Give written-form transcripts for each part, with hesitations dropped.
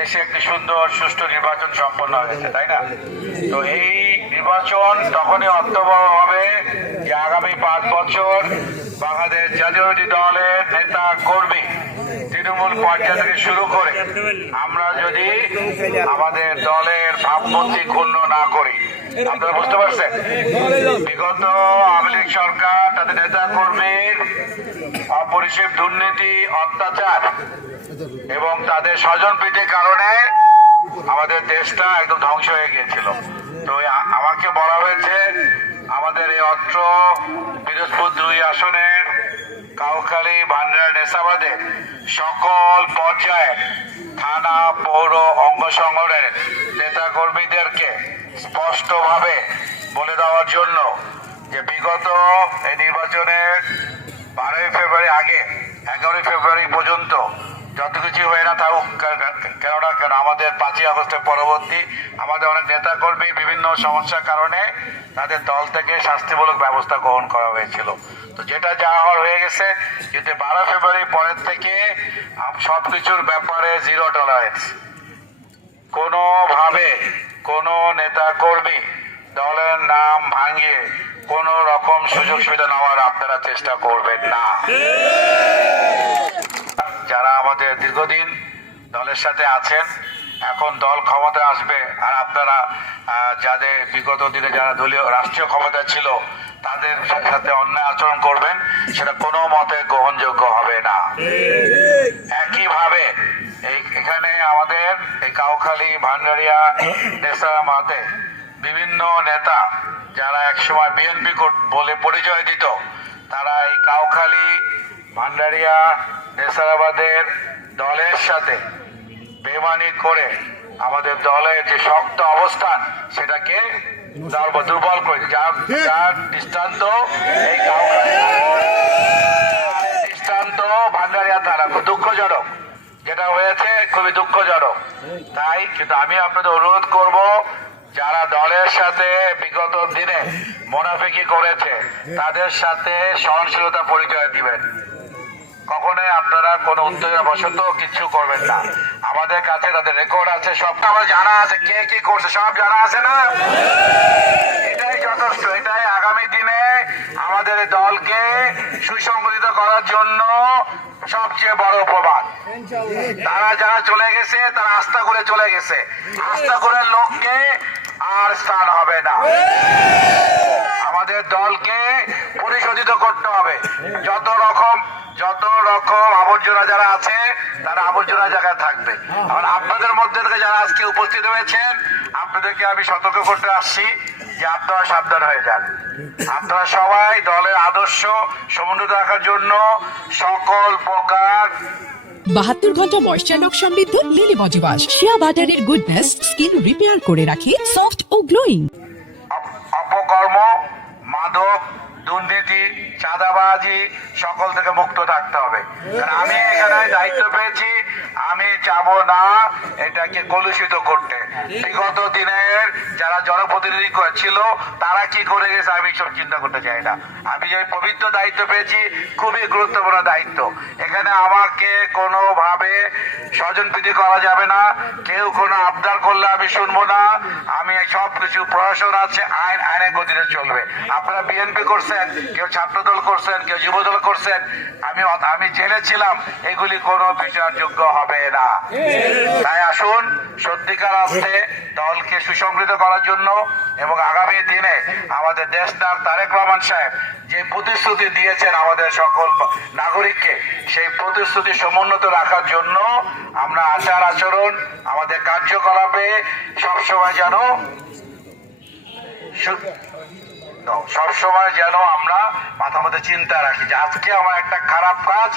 দেশে একটি সুন্দর সুষ্ঠু নির্বাচন সম্পন্ন হয়েছে, তাই না? তো এই নির্বাচন তখনই অর্থবহ হবে যে আগামী 5 বছর বাংলাদেশ জাতীয়তাবাদী দলের নেতা কর্মী তৃণমূল পর্যায় থেকে শুরু করে আমরা যদি আমাদের দলের ভাবমূর্তি ক্ষুণ্ণ না করি। আপনারা বুঝতে পারছেন, বিগত আওয়ামী লীগ সরকার তাদের নেতা কর্মীর অপরিসীম দুর্নীতি, অত্যাচার এবং তাদের স্বজনপ্রীতির কারণে আমাদের দেশটা একদম ধ্বংস হয়ে গিয়েছিল। তো আমাকে বলা হয়েছে আমাদের এই অত্র পিরোজপুর 2 আসনের কাউখালী, ভান্ডার, নেশাবাদের সকল পর্যায়ে থানা, পৌর, অঙ্গ সংগঠনের নেতা কর্মীদেরকে স্পষ্টভাবে বলে দেওয়ার জন্য যে বিগত এই নির্বাচনের 12ই ফেব্রুয়ারি আগে 11ই ফেব্রুয়ারি পর্যন্ত যত কিছু হয়ে না থাকুক কেন আমাদের 5ই আগস্টের পরবর্তী আমাদের অনেক নেতা কর্মী বিভিন্ন সমস্যার কারণে তাদের দল থেকে শাস্তিমূলক ব্যবস্থা গ্রহণ করা হয়েছিল। তো যেটা যা হওয়ার হয়ে গেছে, কিন্তু 12 ফেব্রুয়ারি পরের থেকে সবকিছুর ব্যাপারে জিরো টলারেন্স। কোনোভাবে কোনো নেতা কর্মী দলের নাম ভাঙিয়ে কোন রকম সুযোগ সুবিধা নেওয়ার আপনারা চেষ্টা করবেন না। যারা আমাদের দীর্ঘদিন দলের সাথে আছেন, এখন দল ক্ষমতা আসবে আর আপনারা যাদের বিগত দিনে যারা দলীয় রাষ্ট্রীয় ক্ষমতা ছিল তাদের সাথে অন্যায় আচরণ করবেন, সেটা কোনো মতে গ্রহণযোগ্য হবে না। একইভাবে এখানে আমাদের এই কাউখালী, ভান্ডারিয়া, নেশামাতে বিভিন্ন নেতা যারা একসময় বিএনপি বলে পরিচয় দিত, তারা এই কাউখালী, ভান্ডারিয়া, নেশাবাদের দলের সাথে বেমানি করে আমাদের দলের যে শক্ত অবস্থান সেটাকে দুর্বল করে, যার দৃষ্টান্ত এই কাউখালী, দৃষ্টান্ত ভান্ডারিয়া থানা। খুব দুঃখজনক যেটা হয়েছে, খুবই দুঃখজনক। তাই কিন্তু আমি আপনাদের অনুরোধ করব, যারা দলের সাথে বিগত দিনে মুনাফিকি করেছে তাদের সাথে সহনশীলতা পরিচয় দিবেন। কখনোই আপনারা কোনো উত্তেজনা বশত কিছু করবেন না। আমাদের কাছে তাদের রেকর্ড আছে, সবটা আমার জানা আছে, কে কি করছে সব জানা আছে না? এটাই যথেষ্ট। এটাই আগামী দিনে আমাদের দলকে সুসংগঠিত করার জন্য সবচেয়ে বড় প্রমাণ। তারা যারা চলে গেছে তারা আস্থা করে চলে গেছে, আস্থা করে লোককে আর স্থান হবে না। আমাদের দলকে পরিশোধিত করতে হবে। যত রকম আবর্জনা যারা আছে তারা আবর্জনা জায়গায় থাকবে। আর আপনাদের মধ্যে থেকে যারা আজকে উপস্থিত হয়েছেন, আপনাদেরকে আমি সতর্ক করতে আসছি যে আপনারা সাবধান হয়ে যান। আপনারা সবাই দলের আদর্শ সমুন্নত রাখার জন্য সকল প্রকার 72 ঘন্টা ময়েশ্চার লক সমৃদ্ধ লিলি বডি ওয়াশ, শিয়া বাটারের গুডনেস স্কিন রিপেয়ার করে রাখে সফট ও গ্লোয়িং। অপকর্ম, মাদক, দুর্নীতি, চাঁদাবাজি সকল থেকে মুক্ত থাকতে হবে। কারণ আমি এখানে দায়িত্ব পেয়েছি, আমি চাবো না এটাকে কলুষিত করতে। বিগত দিনের যারা জনপ্রতিনিধি ছিল তারা কি করে গেছে আমি সব চিন্তা করতে চাই না। আমি যে পবিত্র দায়িত্ব পেয়েছি, খুবই গুরুত্বপূর্ণ দায়িত্ব। এখানে আমাকে কোনোভাবে স্বজনপ্রীতি করা যাবে না। কেউ কোনো আবদার করলে আমি শুনবো না। আমি সব কিছু প্রশাসন আছে, আইনের গতিতে চলবে। আপনারা বিএনপি করছেন, কেউ ছাত্রদল করছেন, কেউ যুবদল করছেন, আমি জেলে ছিলাম, এগুলি কোনো বিচারযোগ্য হবে না। তাই আসুন সত্যিকার অর্থে দলকে সুসংগঠিত করার জন্য এবং আগামী দিনে আমাদের দেশনায়ক তারেক রহমান সাহেব যে প্রতিশ্রুতি দিয়েছেন আমাদের সকল নাগরিককে, সেই প্রতিশ্রুতি সমুন্নত রাখার জন্য আমরা আচার আচরণ, আমাদের কার্যকলাপে সবসময় যেন আমরা মাথার মধ্যে চিন্তা রাখি যে আজকে আমার একটা খারাপ কাজ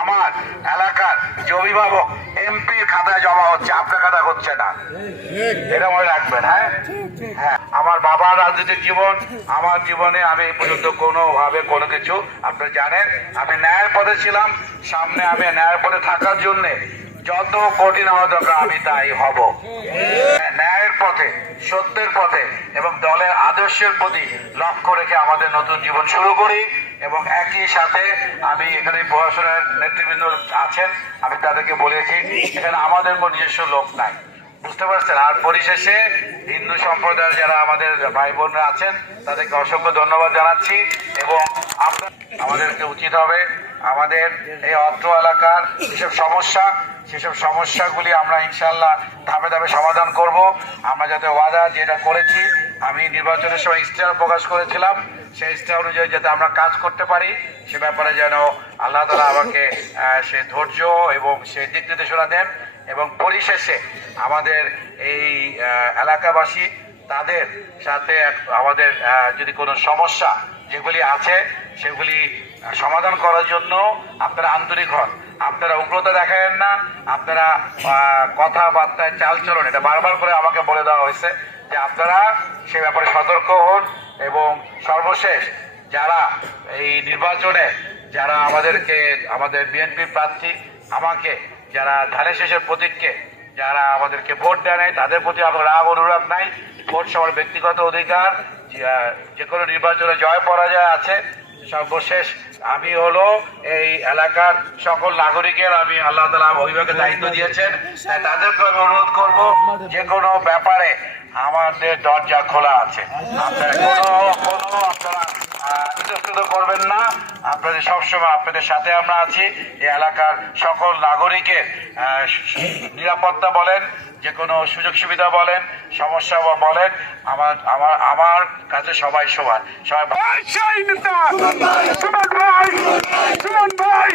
আমার এলাকার যে অভিভাবক এমপির খাতায় জমা হচ্ছে, আপনার খাতায় হচ্ছে না, এটা মনে রাখবেন। হ্যাঁ, আমার বাবার রাজনৈতিক জীবন, আমার জীবনে আমি এই পর্যন্ত কোনোভাবে কোনো কিছু, আপনারা জানেন আমি ন্যায়ের পথে ছিলাম, সামনে আমি ন্যায়ের পথে থাকার জন্য যত কঠিন হওয়া দরকার আমি তাই হব। ন্যায়ের পথে, সত্যের পথে এবং দলের আদর্শের প্রতি লক্ষ্য রেখে আমাদের নতুন জীবন শুরু করি। এবং একই সাথে আমি এখানে প্রশাসনের নেতৃবৃন্দ আছেন, আমি তাদেরকে বলেছি এখানে আমাদের কোনো নিজস্ব লোক নাই, বুঝতে পারছেন। আর পরিশেষে হিন্দু সম্প্রদায়ের যারা আমাদের ভাই বোনরা আছেন তাদেরকে অসংখ্য ধন্যবাদ জানাচ্ছি। এবং আমাদেরকে উচিত হবে আমাদের এই অত্র এলাকার যেসব সমস্যা, সেসব সমস্যাগুলি আমরা ইনশাল্লাহ ধাপে ধাপে সমাধান করব। আমরা যাতে ওয়াদা যেটা করেছি, আমি নির্বাচনের সময় ইশতেহার প্রকাশ করেছিলাম, সেই ইশতেহার অনুযায়ী যাতে আমরা কাজ করতে পারি, সে ব্যাপারে যেন আল্লাহ তাআলা আমাকে সে ধৈর্য এবং সে দিক নির্দেশনা দেন। এবং পরিশেষে আমাদের এই এলাকাবাসী তাদের সাথে আমাদের যদি কোনো সমস্যা যেগুলি আছে সেগুলি সমাধান করার জন্য আপনারা আন্তরিক হন, আপনারা উগ্রতা দেখায়েন না, আপনারা কথাবার্তায় চালচলন, এটা বারবার করে আমাকে বলে দেওয়া হয়েছে যে আপনারা সে ব্যাপারে সতর্ক হন। এবং সর্বশেষ যারা এই নির্বাচনে যারা আমাদের বিএনপি প্রার্থী আমাকে যারা ধানের শেষের প্রতীককে যারা আমাদেরকে ভোট দেয় নাই তাদের প্রতি আমার রাগ অনুরাগ নাই। ভোট সবার ব্যক্তিগত অধিকার, যে কোনো নির্বাচনে জয় পরাজয় আছে। সর্বশেষ আমি হলো এই এলাকার সকল নাগরিকের আমি আল্লাহ তাআলা অভিভাবকের দায়িত্ব দিয়েছেন, তাই তাদেরকে আমি অনুরোধ করব যে কোনো ব্যাপারে আমাদের দরজা খোলা আছে, আপনারা ইতস্তত করবেন না, আপনাদের সবসময় আপনাদের সাথে আমরা আছি। এই এলাকার সকল নাগরিকের নিরাপত্তা বলেন, যে কোনো সুযোগ সুবিধা বলেন, সমস্যা বলেন, আমার কাছে সবাই সমান। সবাই সুমন ভাই